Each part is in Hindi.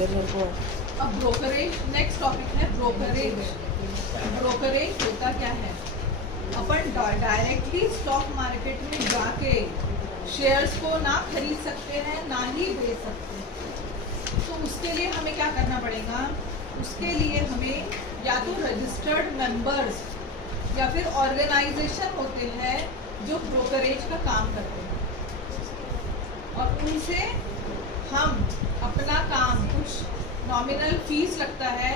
इधर मेरे को अब ब्रोकरेज, नेक्स्ट टॉपिक है ब्रोकरेज। ब्रोकरेज होता क्या है? अपन डायरेक्टली स्टॉक मार्केट में जाके शेयर्स को ना खरीद सकते हैं ना ही बेच सकते हैं। तो उसके लिए हमें क्या करना पड़ेगा? उसके लिए हमें या तो रजिस्टर्ड मेंबर्स या फिर ऑर्गेनाइजेशन होते हैं जो ब्रोकरेज का काम करते हैं, और उनसे हम अपना काम, कुछ नॉमिनल फीस लगता है,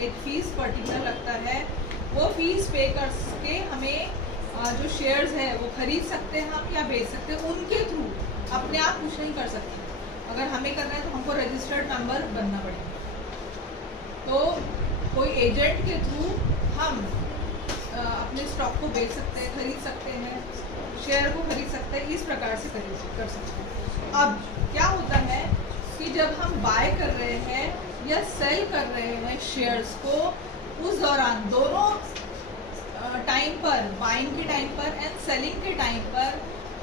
एक फीस पर्टिकुलर लगता है, वो फीस पे करके हमें जो शेयर्स है वो खरीद सकते हैं हम या बेच सकते हैं। उनके थ्रू अपने आप कुछ नहीं कर सकते। अगर हमें करना है तो हमको रजिस्टर्ड मेंबर बनना पड़ेगा। तो कोई एजेंट के थ्रू हम अपने स्टॉक को बेच सकते हैं, खरीद सकते हैं, शेयर को खरीद सकते हैं, इस प्रकार से कर सकते हैं। अब क्या होता है कि जब हम बाय कर रहे हैं या सेल कर रहे हैं शेयर्स को, उस दौरान दोनों टाइम पर, बाइंग के टाइम पर एंड सेलिंग के टाइम पर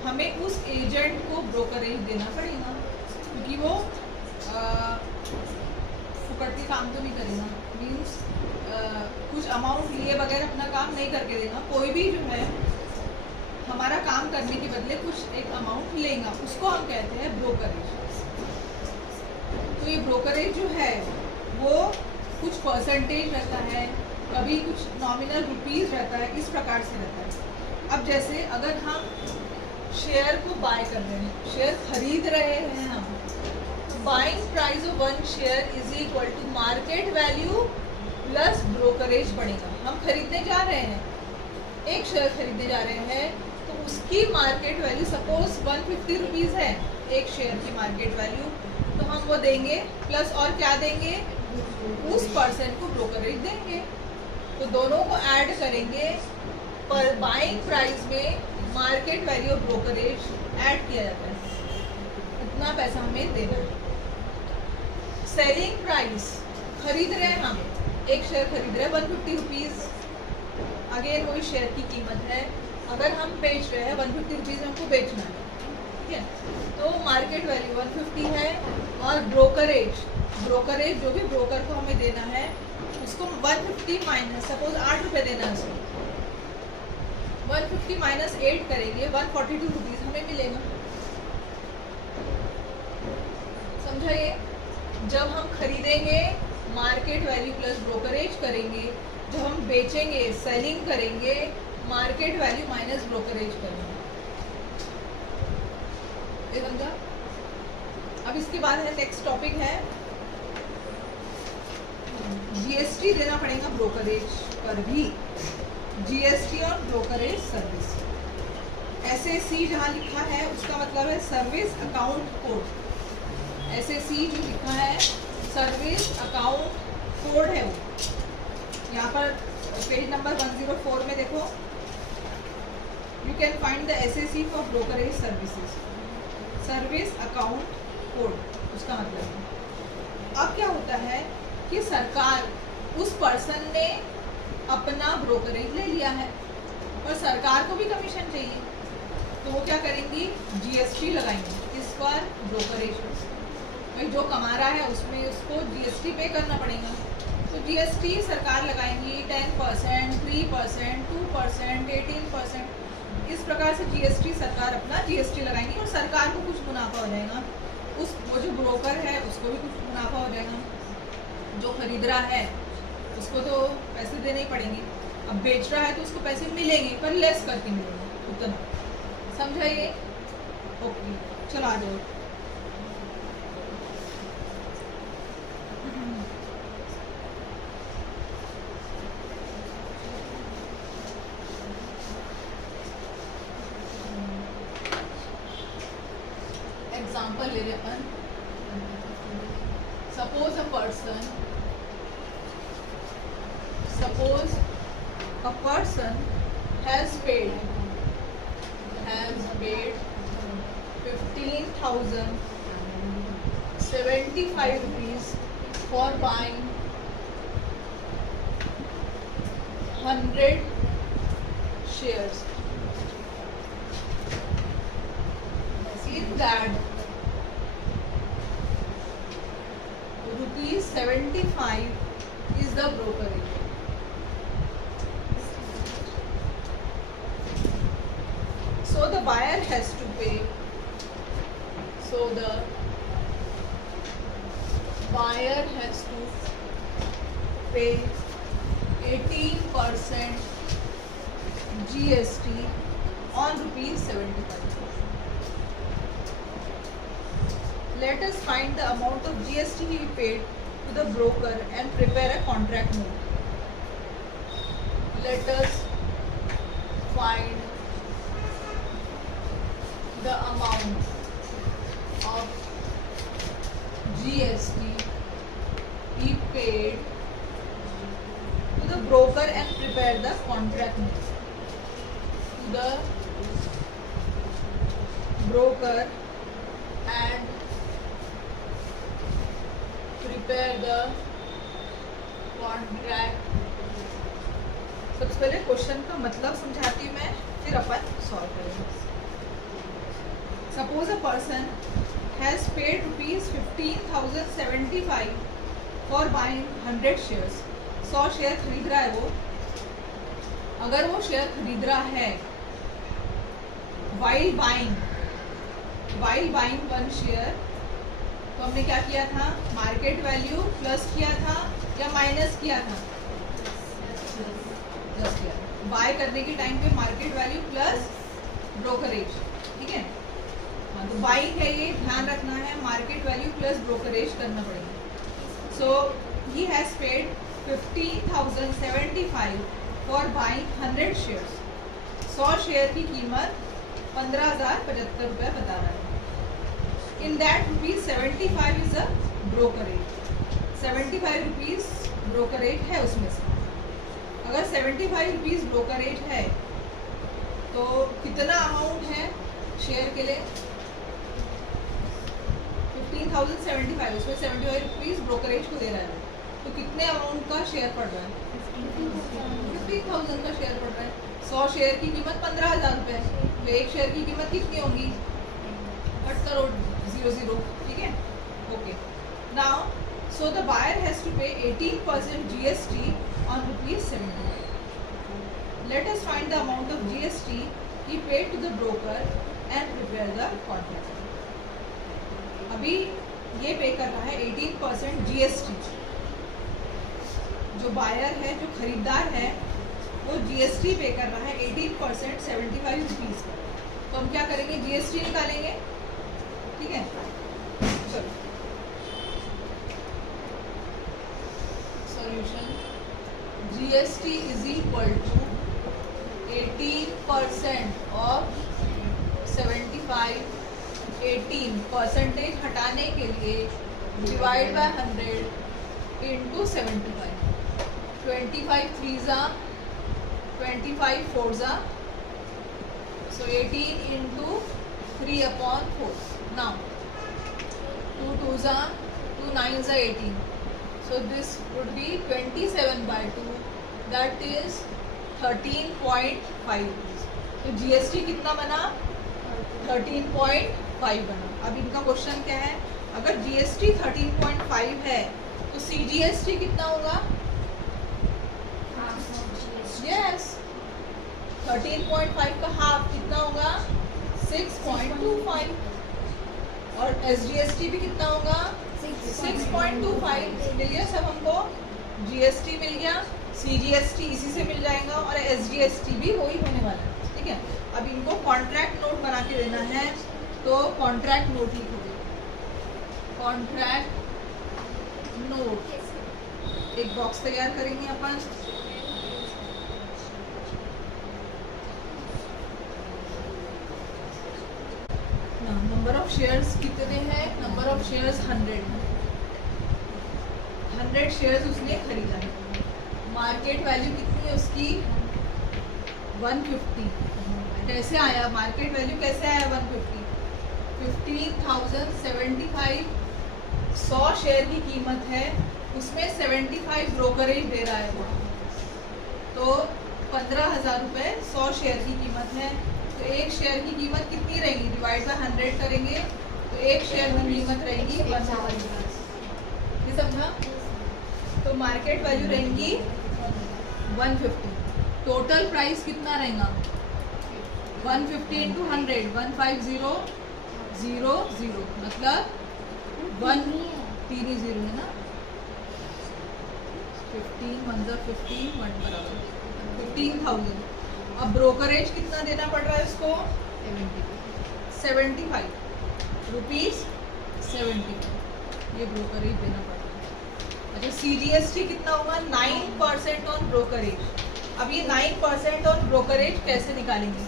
हमें उस एजेंट को ब्रोकरेज देना पड़ेगा, क्योंकि वो फुकट के काम तो नहीं करेगा। मीन्स कुछ अमाउंट लिए बगैर अपना काम नहीं करके देगा। कोई भी जो है हमारा काम करने के बदले कुछ एक अमाउंट लेगा, उसको हम कहते हैं ब्रोकरेज। तो ये ब्रोकरेज जो है वो कुछ परसेंटेज रहता है, कभी कुछ नॉमिनल रुपीस रहता है, इस प्रकार से रहता है। अब जैसे अगर हम शेयर को बाय कर रहे हैं, शेयर खरीद रहे हैं हम, तो buying price of one share is equal to market value plus brokerage पड़ेगा। हम खरीदने जा रहे हैं, एक शेयर खरीदने जा रहे हैं, तो उसकी मार्केट वैल्यू सपोज 150 रुपीज़ है एक शेयर की मार्केट वैल्यू, तो हम वो देंगे प्लस और क्या देंगे, उस पर्सन को ब्रोकरेज देंगे। तो दोनों को ऐड करेंगे, पर बाइंग प्राइस में market value of brokerage add किया जाता है, इतना पैसा हमें देना है। सेलिंग प्राइस, खरीद रहे हैं हम, एक शेयर खरीद रहे हैं 150 रुपीज़, अगेन वही शेयर की कीमत है। अगर हम बेच रहे हैं 150 रुपीज़, हमको बेचना है, ठीक है, तो मार्केट वैल्यू 150 है, और ब्रोकरेज जो भी ब्रोकर को हमें देना है उसको 150 माइनस, सपोज 8 रुपये देना है उसको, 150 माइनस 8 करेंगे, 142 रुपीज़ हमें मिलेगा। समझा ये? जब हम खरीदेंगे मार्केट वैल्यू प्लस ब्रोकरेज करेंगे, जब हम बेचेंगे, सेलिंग करेंगे, मार्केट वैल्यू माइनस ब्रोकरेज करेंगे। ये समझा? अब इसके बाद है नेक्स्ट टॉपिक है जीएसटी देना पड़ेगा ब्रोकरेज पर भी, जीएसटी और ब्रोकरेज सर्विस। एसएसी जहाँ लिखा है उसका मतलब है सर्विस अकाउंट कोड। एसएसी जो लिखा है सर्विस अकाउंट कोड है वो। यहाँ पर पेज नंबर 104 में देखो, you can find the SSC for brokerage services, service account code उसका मतलब है। अब क्या होता है कि सरकार, उस पर्सन ने अपना ब्रोकरेज ले लिया है और सरकार को भी कमीशन चाहिए, तो वो क्या करेंगी, जीएसटी लगाएंगे इस पर, ब्रोकरेज भाई जो कमा रहा है उसमें उसको जीएसटी पे करना पड़ेगा। तो जीएसटी सरकार लगाएंगी 10%, 3%, 2%, 18%, इस प्रकार से जीएसटी सरकार अपना जीएसटी लगाएंगी और सरकार को कुछ मुनाफा हो जाएगा, उस वो जो ब्रोकर है उसको भी कुछ मुनाफा हो जाएगा, जो खरीद रहा है उसको तो पैसे देने ही पड़ेंगे। अब बेच रहा है तो उसको पैसे मिलेंगे पर लेस करके मिलेंगे उतना। समझा ये? ओके, चलो आ जाओ। एग्जाम्पल ले रहे अपन, suppose a person has paid 15,075 rupees for buying 100 shares. In that 75 is the brokerage. So the buyer has to pay. So the buyer has to pay 18% GST on rupees 75. Let us find the amount of GST he paid to the broker and prepare a contract note. Let us find the amount of GST he paid to the broker and prepare the contract note. To the broker and prepare the contract. सबसे पहले क्वेश्चन का मतलब समझाती हूँ मैं, फिर अपन सॉल्व करेंगे. Suppose a person has paid rupees 15,075 for buying 100 shares. 100 share खरीद रहा है वो. अगर वो शेयर खरीद रहा है while buying one share, तो हमने क्या किया था? मार्केट वैल्यू प्लस किया था या माइनस किया था? प्लस किया. बाय करने के टाइम पे मार्केट वैल्यू प्लस ब्रोकरेज. ठीक है. हाँ, तो बाइंग है, ये ध्यान रखना है, मार्केट वैल्यू प्लस ब्रोकरेज करना पड़ेगा. So he has paid 15,075 for buying 100 shares. 100 share की कीमत 15,075 रुपये बता रहा है. In that rupees 75 is a brokerage. 75 rupees brokerage है उसमें से. अगर 75 रुपीज ब्रोकरेज है तो कितना अमाउंट है शेयर के लिए? 15,075, उसमें 75 रुपीज ब्रोकरेज को दे रहा है. तो कितने अमाउंट का शेयर पड़ रहा है? 15,000 का शेयर पड़ रहा है. 100 शेयर की कीमत 15,000 रुपये है. तो एक शेयर की कीमत कितनी होगी? 8 करोड़ 00. ठीक है. Okay. Now so the buyer has to pay 18% GST on rupees 75. Let us find the amount of GST he paid to the broker and prepare the contract. अभी ये पे कर रहा है 18% GST. जो बायर है, जो खरीदार है, वो GST पे कर रहा है 18% 75 रुपीज़ का. तो हम क्या करेंगे? GST निकालेंगे. ठीक है. चलो solution. GST is equal to 18% of 75. 18 percentage हटाने के लिए divide by 100 into 75. 25 3 25 4 so 18 into 3 upon 4. Now 2 2 2 9 18. So this would be 27 by 2, that is 13.5 rupees. तो GST कितना बना? 13.5 बना. अब इनका क्वेश्चन क्या है? अगर GST 13.5 है तो CGST कितना होगा? यस. 13.5 का हाफ कितना होगा? 6.25. और SGST भी कितना होगा? 6.25. मिल गया सब हमको. GST मिल गया, CGST इसी से मिल जाएगा और SGST भी वही होने वाला है. ठीक है. अब इनको कॉन्ट्रैक्ट नोट बना के देना है, तो कॉन्ट्रैक्ट नोट लिखोगे. कॉन्ट्रैक्ट नोट एक बॉक्स तैयार करेंगे अपन. नंबर ऑफ शेयर्स कितने हैं? Number of shares 100. 100 शेयर्स उसने खरीदा है. मार्केट वैल्यू कितनी है उसकी? 150. कैसे आया मार्केट वैल्यू? कैसे आया 150? 15,075 100 शेयर की कीमत है, उसमें 75 ब्रोकरेज दे रहा है वो. तो 15,000 रुपये 100 शेयर की कीमत है. तो एक शेयर की कीमत कितनी रहेगी? डिवाइड बाय 100 करेंगे तो एक शेयर की कीमत रहेगी 1,000. ये समझा? तो मार्केट वैल्यू रहेंगी 150। टोटल प्राइस कितना रहेगा 150 इंटू 100 15000 मतलब 1 3 ही 0 है ना 15 1 15 1 बराबर 15,000। अब ब्रोकरेज कितना देना पड़ रहा है इसको 75 रुपीज 75 ये ब्रोकरेज देना पड़ रहा है। अच्छा CGST कितना होगा 9% ऑन ब्रोकरेज। अब ये 9% ऑन ब्रोकरेज कैसे निकालेंगे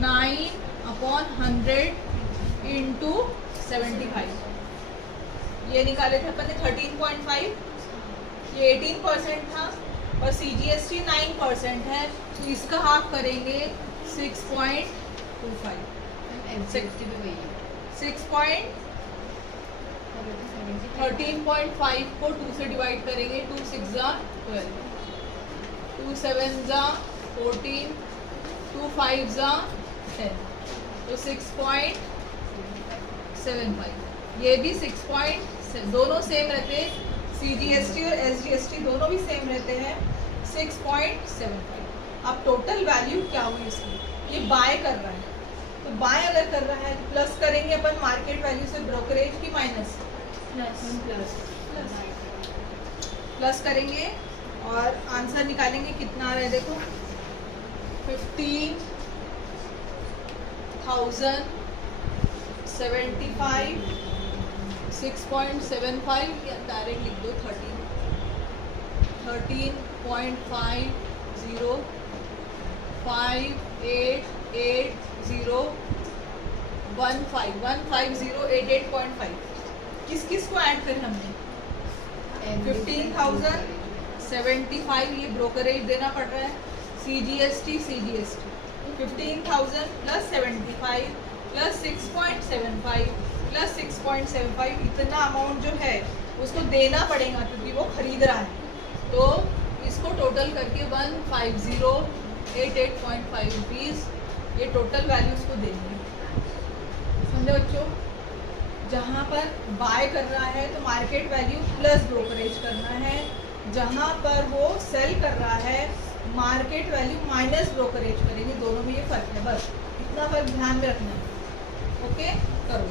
9/100 इंटू 75 ये निकाले थे अपन ने 13.5 ये 18% था और CGST 9% है तो इसका हाफ करेंगे 6.25 13.5 को 2 से डिवाइड करेंगे 2 6 12 2 7 14 2 5 10 तो 6.75 ये भी 6. दोनों सेम रहते हैं CGST और SGST दोनों भी सेम रहते हैं 6.75। अब टोटल वैल्यू क्या हुई इसकी ये बाय कर रहा है तो बाय अगर कर रहा है तो प्लस करेंगे अपन मार्केट वैल्यू से ब्रोकरेज की माइनस प्लस करेंगे और आंसर निकालेंगे कितना आ रहा है देखो 15,075 6.75 या डायरेक्ट लिख दो 13.50 15088.5 किस किस को ऐड करें हमने 15,075 ये ब्रोकरेज देना पड़ रहा है CGST 15,000 प्लस 75 प्लस 6.75 प्लस 6.75 इतना अमाउंट जो है उसको देना पड़ेगा क्योंकि वो खरीद रहा है तो इसको टोटल करके 15088.5 रुपीज़ ये टोटल वैल्यू उसको देंगे। समझे बच्चों जहाँ पर बाय कर रहा है तो मार्केट वैल्यू प्लस ब्रोकरेज करना है जहाँ पर वो सेल कर रहा है मार्केट वैल्यू माइनस ब्रोकरेज करेंगे दोनों में ये फर्क है बस इतना फर्क ध्यान में रखना है। ओके करो।